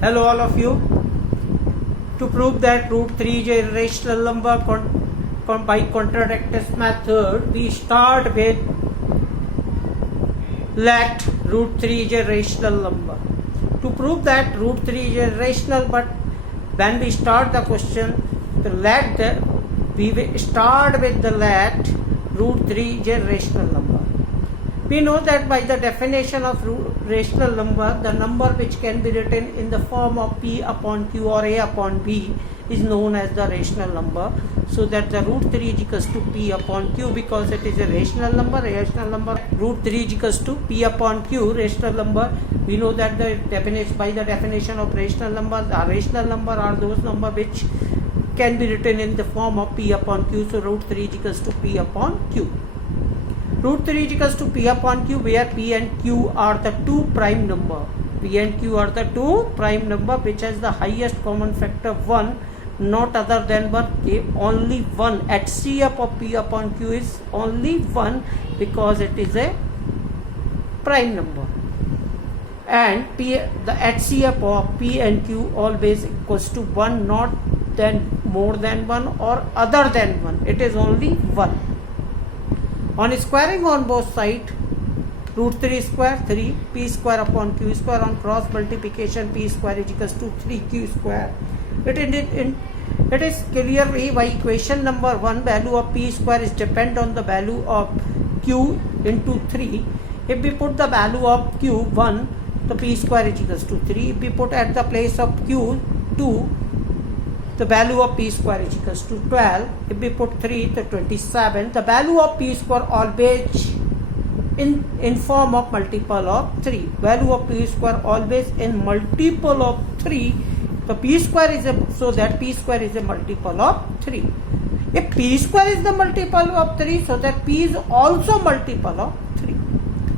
Hello all of you. To prove that root 3 is a irrational number by contradiction method, we start with let root 3 is a rational number. To prove that root 3 is irrational, but when we start the question, we will start with the let root 3 is a rational number. We know that by the definition of rational number, the number which can be written in the form of P upon Q or A upon B is known as the rational number. So that the root 3 is equals to P upon Q because it is a rational number. Root 3 is equals to P upon Q, rational number. We know that by the definition of rational number, the rational number are those numbers which can be written in the form of P upon Q. So root 3 is equals to P upon Q. Root 3 is equals to P upon Q, where P and Q are the two prime number. P and Q are the two prime number which has the highest common factor 1, not other than 1, only 1. HCF of P upon Q is only 1 because it is a prime number. And the HCF of P and Q always equals to 1, not then more than 1 or other than 1. It is only 1. On squaring on both sides, root 3 square 3, P square upon Q square. On cross multiplication, P square is equals to 3Q square. It is clearly by equation number 1, value of P square is depend on the value of Q into 3. If we put the value of Q 1, the P square is equals to 3. If we put at the place of Q 2, the value of P square is equals to 12. If we put 3, the 27. The value of P square always in form of multiple of 3. Value of P square always in multiple of 3. The P square is so that P square is a multiple of 3. If P square is the multiple of 3, so that P is also multiple of 3.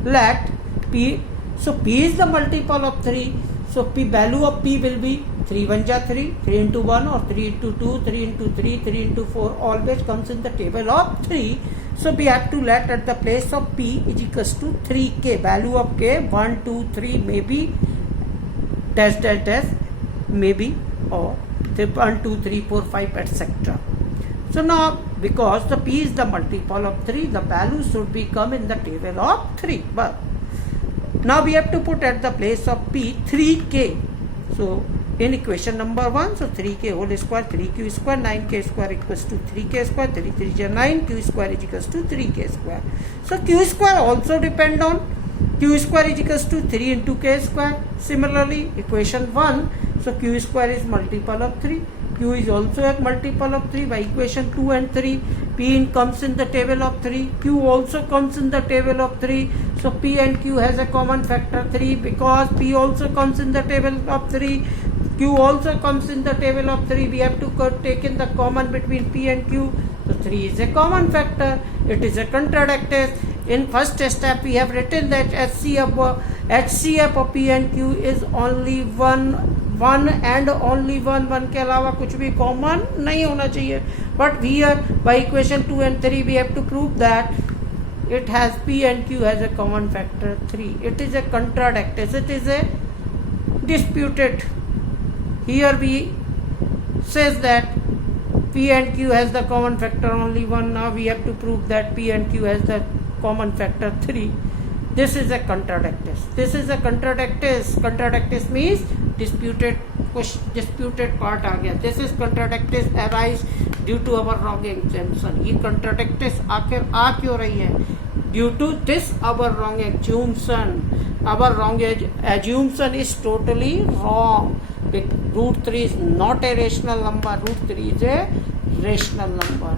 Let P, so P is the multiple of 3. So P, value of P will be 3 1 ja 3, 3 into 1 or 3 into 2, 3 into 3, 3 into 4 always comes in the table of 3. So we have to let at the place of P is equals to 3K. Value of K 1, 2, 3 maybe dash dash dash maybe or 1, 2, 3, 4, 5 etc. So now because the P is the multiple of 3, the value should be come in the table of 3. But now we have to put at the place of P 3K. So in equation number 1, so 3K whole square, 3Q square, 9K square equals to 3K square, 3 3 is 9, Q square is equals to 3K square. So Q square also depend on Q square is equals to 3 into K square. Similarly, equation 1, so Q square is multiple of 3. Q is also a multiple of 3 by equation 2 and 3. P comes in the table of 3. Q also comes in the table of 3. So P and Q has a common factor 3 because P also comes in the table of 3. Q also comes in the table of 3. We have to take in the common between P and Q. So 3 is a common factor. It is a contradiction. In first step, we have written that HCF of P and Q is only 1 and only 1 के अलावा कुछ भी common नहीं होना चाहिए. But here by equation 2 and 3 we have to prove that it has P and Q has a common factor 3. It is a contradiction. It is a disputed. Here we says that P and Q has the common factor only 1. Now we have to prove that P and Q has the common factor 3. This is a contradiction. This is a contradiction. Contradiction means disputed part आ गया. This is contradiction arise due to our wrong assumption. ये contradiction आखिर आ क्यों रही है? Due to this our wrong assumption. Our wrong assumption is totally wrong. Root 3 is not a rational number. Root 3 is a rational number.